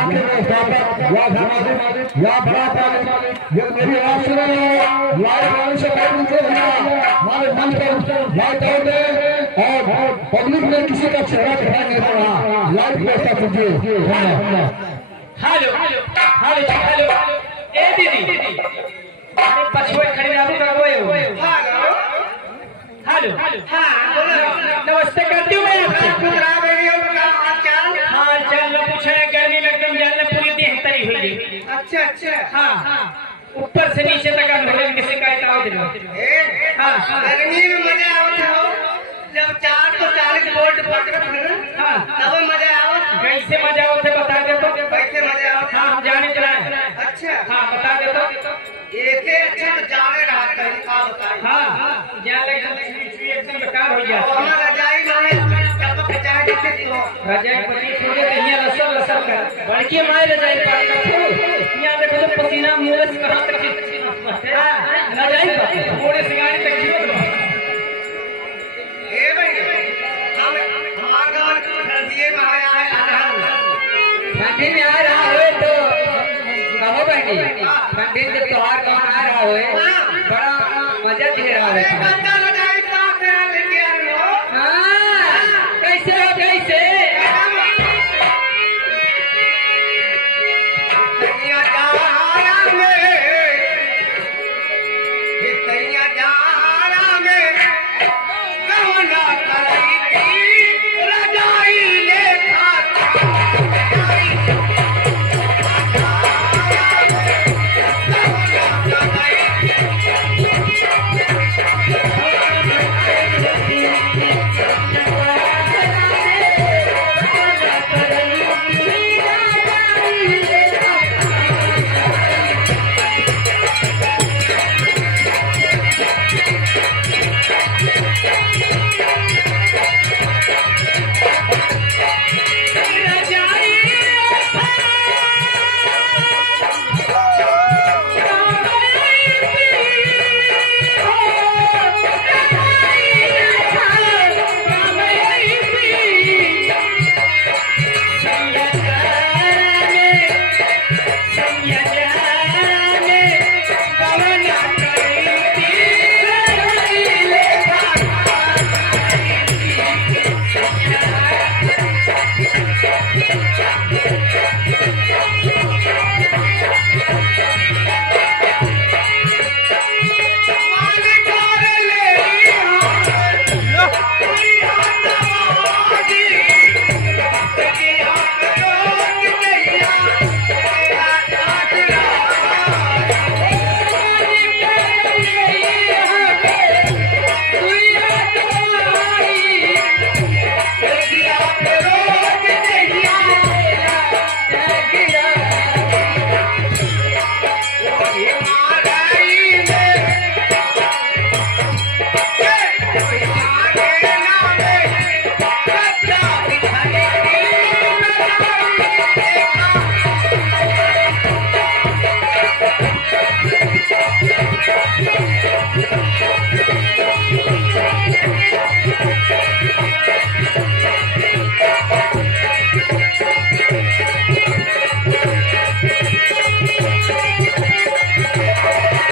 यहाँ के व्यवस्थापक या धर्माधिक या बड़ा पालिक ये मेरी आवाज सुन रहे हो लाइव वाले से बहुत नीचे हमारे मंच पर लाइट आउट है और पब्लिक में किसी का चेहरा दिखाई नहीं दे रहा लाइव व्यवस्था कीजिए। हेलो हेलो हेलो ए दीदी अरे पछुए खड़ी ना कर वो हेलो नमस्ते करती हूँ मैं हाल चाल न पूछे गर्मी में एकदम जलने पूरी देह तरी हुई है। अच्छा अच्छा हाँ ऊपर से नीचे तक अनुभव की शिकायत आओ दिन हाँ गर्मी में मजा आवत हो जब 440 वोल्ट पकड़त हाँ तब मजा आवत कैसे मजा आवत है बता दे तो कैसे मजा आवत हाँ हम जाने चला अच्छा हाँ बता दे तो एके अच्छा तो जाने रहा कहीं का बताई हाँ जान एकदम बेकार हो गया वहां रजाई में टपक जाए जैसे तो रजाई पति छोड़े तो यहाँ लसर लसर कर बड़की माय रजाई पर यहाँ देखो तो पसीना मुंह से कहां तक रजाई पर थोड़े से गाड़ी तक जीवन ए भाई हम हमार गांव को ठंडी में आया है ठंडी में आ रहा हो तो कहो बहनी ठंडी जब त्योहार गाँव आ रहा हो बड़ा मजा दे रहा है।